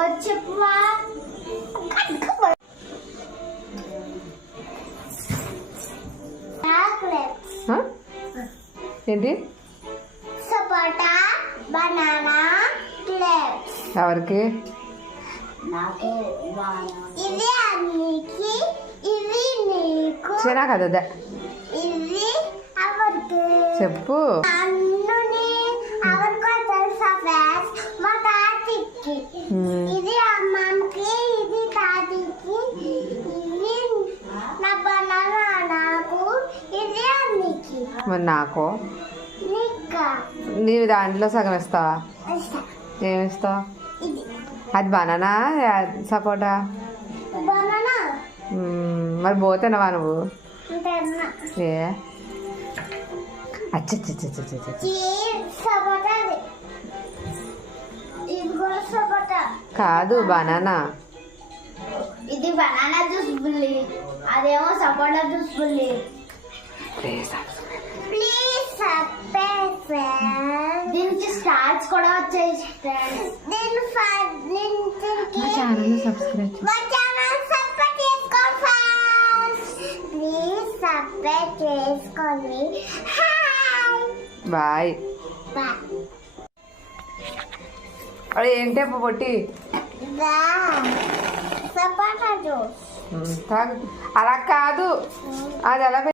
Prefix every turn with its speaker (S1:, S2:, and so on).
S1: చెప్పవా
S2: ఏంటి?
S1: Sapota banana grapes.
S2: ఎవరికి?
S1: ఇది అన్నికి, ఇది నీకు,
S2: చిన్న కదా.
S1: ఇది అవరికి.
S2: చెప్పు.
S1: అన్నుని అవరికి తెలుసా ఫ్రెండ్స్? మా తాతకి. ఇది అమ్మకి, ఇది తాతకి, ఇది నా బనానా నాకు, ఇది అన్నికి.
S2: మరి నాకు
S1: నీకా
S2: నీవు దాంట్లో సగం ఇస్తావా? ఏమి ఇస్తావు?
S1: ఇది
S2: అది బనానా సపోటా?
S1: బనానా.
S2: మరి పోతున్నావా నువ్వు?
S1: తిన్నా.
S2: ఏ అచ్చ
S1: సపోటా. ఇది కూడా సపోటా
S2: కాదు, బనానా.
S1: ఇది బనానా జ్యూస్ బుల్లి, అదేమో సపోటా జ్యూస్ బుల్లి. Please subscribe. దీనికి స్టార్స్ కూడా వచ్చాయి ఫ్రెండ్స్.
S2: మా ఛానల్ సబ్స్క్రైబ్
S1: చేసుకోండి ఫ్రెండ్స్. ప్లీజ్ సబ్స్క్రైబ్ చేసుకోండి.
S2: బాయ్.
S1: బాయ్.
S2: అరే ఏంటి పొట్టి?
S1: సపోటా జ్యూస్
S2: తాగు. అలా కాదు, అది ఎలా